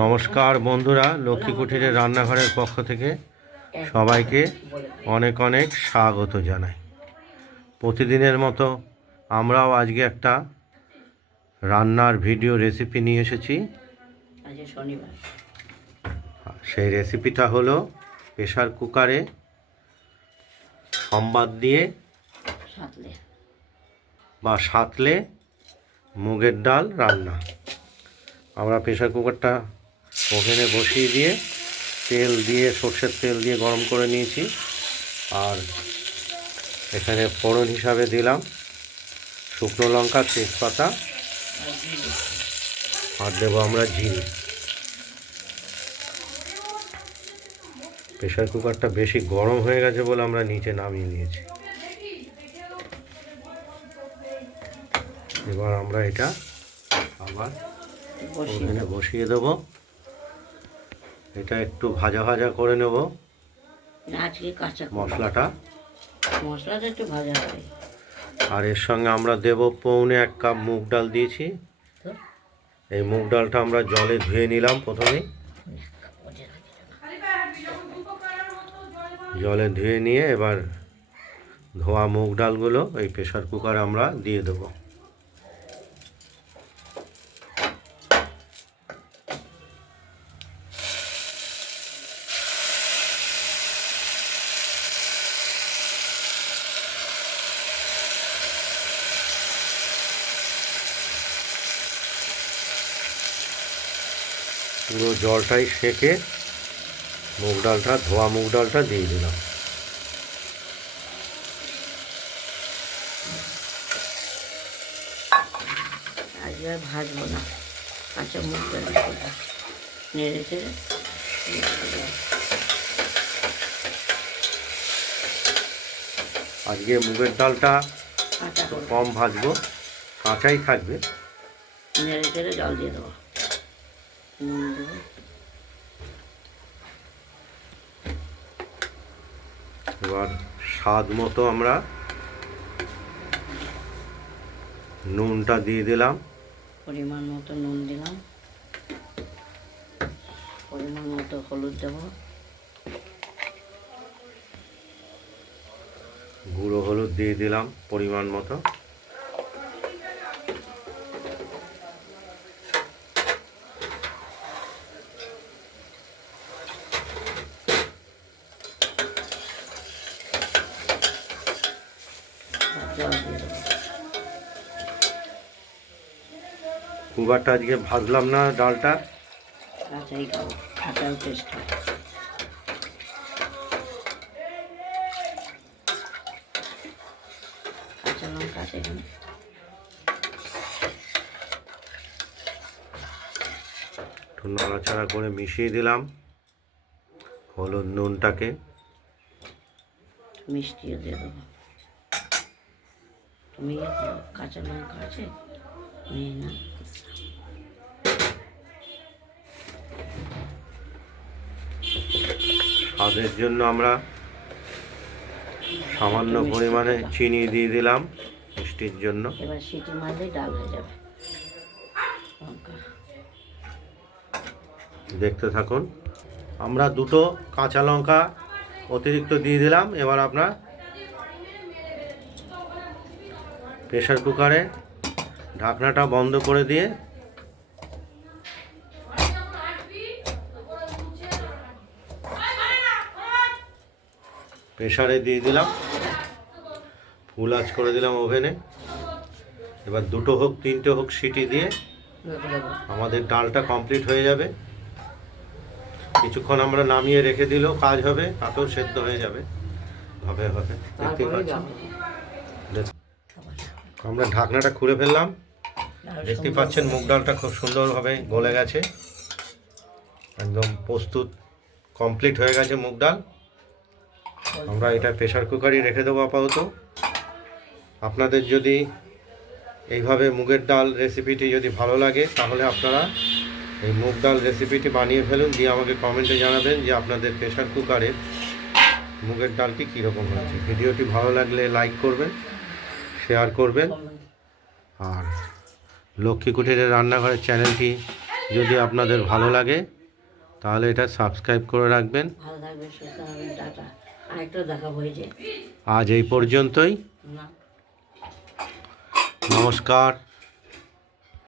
নমস্কার বন্ধুরা লক্ষ্মী কুঠিরের রান্নাঘরের পক্ষ থেকে সবাইকে অনেক অনেক স্বাগত জানাই। প্রতিদিনের মতো আমরাও আজকে একটা রান্নার ভিডিও রেসিপি নিয়ে এসেছি। সেই রেসিপিটা হলো প্রেশার কুকারে সম্বাদ দিয়ে বা সাতলে মুগের ডাল রান্না। আমরা প্রেশার কুকারটা ওভেনে বসিয়ে দিয়ে তেল দিয়ে, সর্ষের তেল দিয়ে গরম করে নিয়েছি। আর এখানে ফোড়ন হিসাবে দিলাম। শুকনো লঙ্কা, তেজপাতা। আর দেবো আমরা জিরে প্রেশার কুকারটা বেশি গরম হয়ে গেছে বলে আমরা নিচে নামিয়ে নিয়েছি। এবার আমরা এটা আবার ওখানে বসিয়ে দেবো। এটা একটু ভাজা ভাজা করে নেব। আজকে কাঁচা মশলাটা। মশলাটা একটু ভাজা হবে। আর এর সঙ্গে আমরা দেব পৌনে এক কাপ মুগ ডাল দিয়েছি। এই মুগ ডালটা আমরা জলে ধুয়ে নিলাম না। জলে ধুয়ে নিয়ে এবার ধোয়া মুগ ডালগুলো এই প্রেশার কুকারে আমরা দিয়ে দেবো। পুরো জলটাই সেঁকে মুগ ডালটা ধোয়া মুগ ডালটা দিয়ে দিলাম। আজকে ভাজবো না। কাঁচা বেলা করব নেড়ে চেড়ে আজকে মুগের ডালটা কম ভাজবো কাঁচাই থাকবে। নেড়ে চেড়ে জল দিয়ে দেবো। নুন দেবো এবার স্বাদ মতো আমরা নুনটা দিয়ে দিলাম। পরিমাণ মতো নুন দিলাম। পরিমাণ মতো হলুদ দেবো। গুঁড়ো হলুদ দিয়ে দিলাম পরিমাণ মতো আর জল দিয়ে দেবো কুকারটা আজকে ভাজলাম না ডালটা। কাঁচাই খাব কাঁচাও টেস্ট কাঁচা লঙ্কা আছে একটু নাড়াচাড়া করে মিশিয়ে দিলাম হলুদ নুনটাকে। মিষ্টিও দিয়ে দেবো। তুমি কাঁচা লঙ্কা আছে? না স্বাদের জন্য আমরা সামান্য পরিমাণে চিনি দিয়ে দিলাম মিষ্টির জন্য। এবার সিটি ডাল হয়ে যাবে দেখতে থাকুন। আমরা দুটো কাঁচা লঙ্কা অতিরিক্ত দিয়ে দিলাম। এবার আপনার প্রেশার কুকারে ঢাকনাটা বন্ধ করে দিয়ে প্রেশারে দিয়ে দিলাম। ফুল আঁচ করে দিলাম ওভেনে। এবার দুটো হোক তিনটে হোক সিটি দিয়ে আমাদের ডালটা কমপ্লিট হয়ে যাবে। কিছুক্ষণ আমরা নামিয়ে রেখে দিলেও কাজ হবে তাতেও সেদ্ধ হয়ে যাবে। হবে হবে। দেখতেই তারপরে পাচ্ছেন যাব দেখ- আমরা ঢাকনাটা খুলে ফেললাম। দেখতে পাচ্ছেন মুগ ডালটা খুব সুন্দরভাবে গলে গেছে। একদম প্রস্তুত কমপ্লিট হয়ে গেছে মুগ ডাল। আমরা এটা প্রেশার কুকারই রেখে দেবো আপাতত। আপনাদের যদি এইভাবে মুগের ডাল রেসিপিটি যদি ভালো লাগে তাহলে আপনারা এই মুগ ডাল রেসিপিটি বানিয়ে ফেলুন। দিয়ে আমাকে কমেন্টে জানাবেন যে আপনাদের প্রেশার কুকারে মুগের ডালটি কীরকম হয়েছে। ভিডিওটি ভালো লাগলে লাইক করবেন। শেয়ার করবেন। আর লক্ষ্মী কুটিরের রান্নাঘরের চ্যানেলটি যদি আপনাদের ভালো লাগে তাহলে এটা সাবস্ক্রাইব করে রাখবেন। আজ এই পর্যন্তই। নমস্কার।